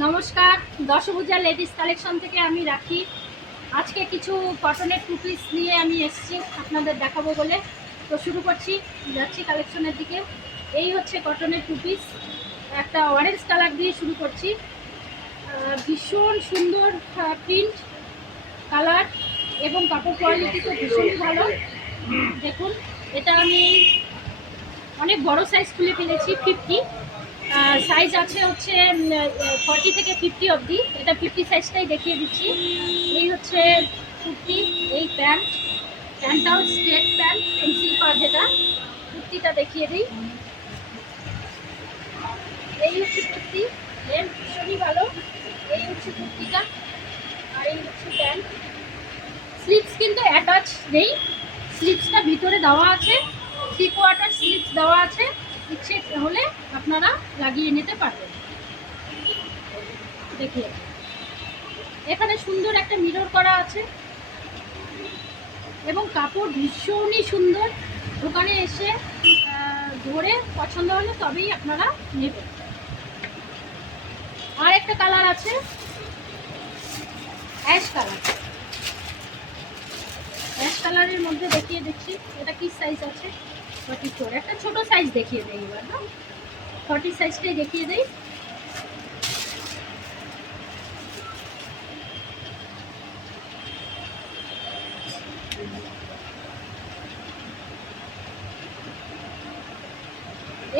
নমস্কার, দশভূজা ladies collection থেকে আমি রাখি। আজকে কিছু কটনের টু পিস নিয়ে আমি এসেছি আপনাদের দেখাবো বলে। তো শুরু করছি, যাচ্ছি কালেকশনের দিকে। এই হচ্ছে কটনের টু পিস, একটা অরেঞ্জ কালার দিয়ে শুরু করছি। ভীষণ সুন্দর প্রিন্ট, কালার এবং কাপড় কোয়ালিটি তো ভীষণই ভালো। দেখুন, এটা আমি অনেক বড় সাইজ খুলে ফেলেছি, 50 সাইজ আছে হচ্ছে 40 থেকে 50 অবধি। এটা 50 সাইজটাই দেখিয়ে দিচ্ছি। এই হচ্ছে কুর্তি, এই প্যান্টটাও স্ট্রেট প্যান্ট, পেন্সিল পার, যেটা কুর্তিটা দেখিয়ে দিই। এই হচ্ছে কুর্তি, এর ভীষণই ভালো। এই হচ্ছে কুর্তিটা, আর এই হচ্ছে প্যান্ট। স্লিভস কিন্তু অ্যাটাচ নেই, স্লিভসটা ভিতরে দেওয়া আছে, 3/4 স্লিভস দেওয়া আছে। ইচ্ছে হলে আপনারা লাগিয়ে নিতে পারবেন। দেখিয়ে এখানে সুন্দর একটা মিরর করা আছে এবং কাপড় ভীষণই সুন্দর। দোকানে এসে ধরে পছন্দ হলে তবেই আপনারা নেবেন। আর একটা কালার আছে, অ্যাশ কালার। অ্যাশ কালারের মধ্যে দেখিয়ে দিচ্ছি, এটা কি সাইজ আছে, 44। একটা ছোট সাইজ দেখিয়ে দেয় এবার, না 40 সাইজটাই দেখিয়ে দেই।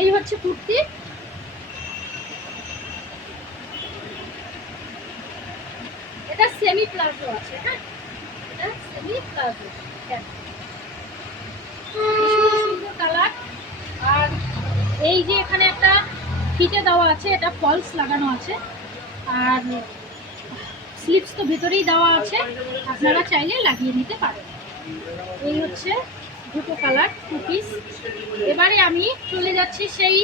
এই হচ্ছে কুর্তি, এটা সেমি প্লাজো আছে। হ্যাঁ, এটা সেমি প্লাজো, সুন্দর কালার। আর এই যে এখানে একটা ফিতে দেওয়া আছে, এটা ফলস লাগানো আছে, আর স্লিভস তো ভেতরেই দেওয়া আছে, আপনারা চাইলে লাগিয়ে নিতে পারেন। এই হচ্ছে দুটো কালার টু পিস। এবারে আমি চলে যাচ্ছি সেই,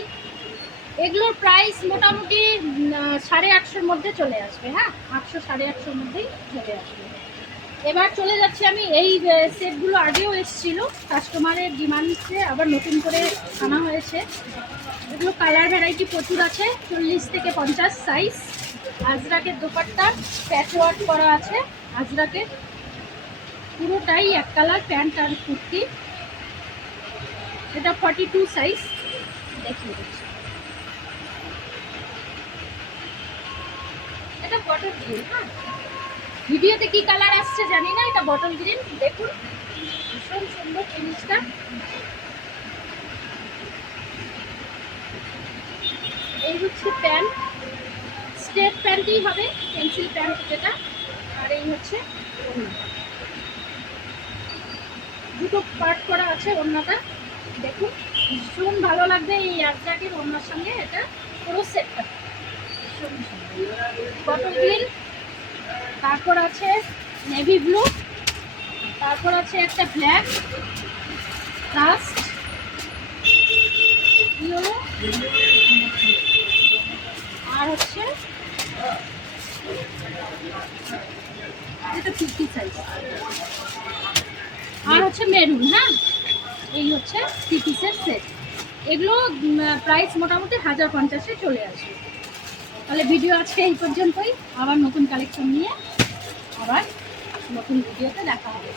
এগুলোর প্রাইস মোটামুটি 850-র মধ্যে চলে আসবে। হ্যাঁ, 800-850-র মধ্যেই চলে আসবে। এবার চলে যাচ্ছি আমি, এই সেটগুলো আগেও এসেছিলো, কাস্টমারের ডিমান্ডে আবার নতুন করে আনা হয়েছে। এগুলো কালার ভ্যারাইটি প্রচুর আছে, 40 থেকে 50 সাইজ। আজরাকের দোপাট্টা প্যাচওয়ার্ক করা আছে, আজরাকের পুরোটাই এক কালার, প্যান্ট আর কুর্তি। এটা 42 সাইজ দেখিয়ে দিচ্ছি। এটা বটল গ্রিন। হ্যাঁ, ভিডিওতে কি কালার আসছে জানি না, এটা বটল গ্রিন। দেখুন ভীষণ সুন্দর জিনিসটা। এই হচ্ছে প্যান্ট, স্ট্রেট প্যান্টই হবে, পেন্সিল প্যান্ট যেটা। আর এই হচ্ছে ওড়না, দুটো পার্ট করা আছে ওড়নাটা। দেখুন ভীষণ ভালো লাগবে এই আজরাকের ওড়নার সঙ্গে, এটা পুরো সেটটা ভীষণ সুন্দর। বটল গ্রিন, তারপর আছে নেভি ব্লু, তারপর আছে একটা ব্ল্যাক, রাস্ট ইয়েলো, আর হচ্ছে এটা 50 সাইজ, আর হচ্ছে মেরুন। হ্যাঁ, এই হচ্ছে 3 পিসের সেট। এগুলো প্রাইস মোটামুটি 1050-এ চলে আসবে। তাহলে ভিডিও আজকে এই পর্যন্তই, আবার নতুন কালেকশন নিয়ে আবার নতুন ভিডিওতে দেখা হবে।